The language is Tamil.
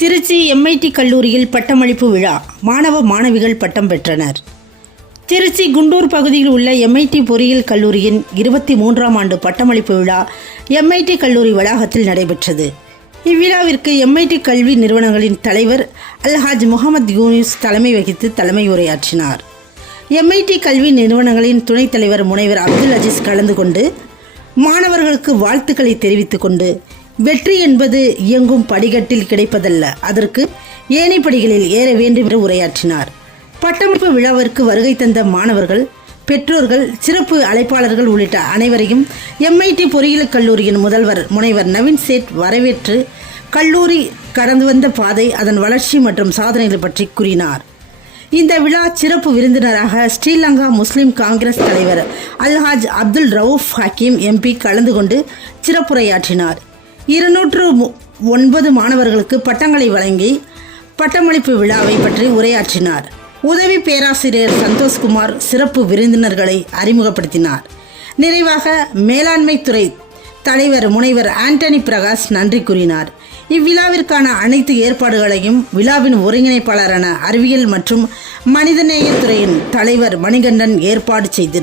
திருச்சி எம்ஐடி கல்லூரியில் பட்டமளிப்பு விழா. மாணவ மாணவிகள் பட்டம் பெற்றனர். திருச்சி குண்டூர் பகுதியில் உள்ள எம்ஐடி பொறியியல் கல்லூரியின் இருபத்தி மூன்றாம் ஆண்டு பட்டமளிப்பு விழா எம்ஐடி கல்லூரி வளாகத்தில் நடைபெற்றது. இவ்விழாவிற்கு எம்ஐடி கல்வி நிறுவனங்களின் தலைவர் அல்ஹாஜ் முகமது யூனிஸ் தலைமை வகித்து தலைமை உரையாற்றினார் எம்ஐடி கல்வி நிறுவனங்களின் துணைத் தலைவர் முனைவர் அப்துல் அஜீஸ் கலந்து கொண்டு மாணவர்களுக்கு வாழ்த்துக்களை தெரிவித்துக் கொண்டு வெற்றி என்பது இயங்கும் படிக்கட்டில் கிடைப்பதல்ல. அதற்கு ஏனைப்படிகளில் ஏற வேண்டும் என்று உரையாற்றினார். பட்டமளிப்பு விழாவிற்கு வருகை தந்த மாணவர்கள் பெற்றோர்கள் சிறப்பு அழைப்பாளர்கள் உள்ளிட்ட அனைவரையும் எம்ஐடி பொறியியல் கல்லூரியின் முதல்வர் முனைவர் நவீன் சேட் வரவேற்று கல்லூரி கடந்து வந்த பாதை அதன் வளர்ச்சி மற்றும் சாதனைகள் பற்றி கூறினார். இந்த விழா சிறப்பு விருந்தினராக ஸ்ரீலங்கா முஸ்லிம் காங்கிரஸ் தலைவர் அல்ஹாஜ் அப்துல் ரவுஃப் ஹக்கீம் எம்பி கலந்து கொண்டு சிறப்புரையாற்றினார். இருநூற்று மு- ஒன்பது மாணவர்களுக்கு பட்டங்களை வழங்கி பட்டமளிப்பு விழாவை பற்றி உரையாற்றினார். உதவி பேராசிரியர் சந்தோஷ்குமார் சிறப்பு விருந்தினர்களை அறிமுகப்படுத்தினார். நிறைவாக மேலாண்மை துறை தலைவர் முனைவர் ஆண்டனி பிரகாஷ் நன்றி கூறினார். இவ்விழாவிற்கான அனைத்து ஏற்பாடுகளையும் விழாவின் ஒருங்கிணைப்பாளரான அறிவியல் மற்றும் மனிதநேயத் துறையின் தலைவர் மணிகண்டன் ஏற்பாடு செய்திருந்தார்.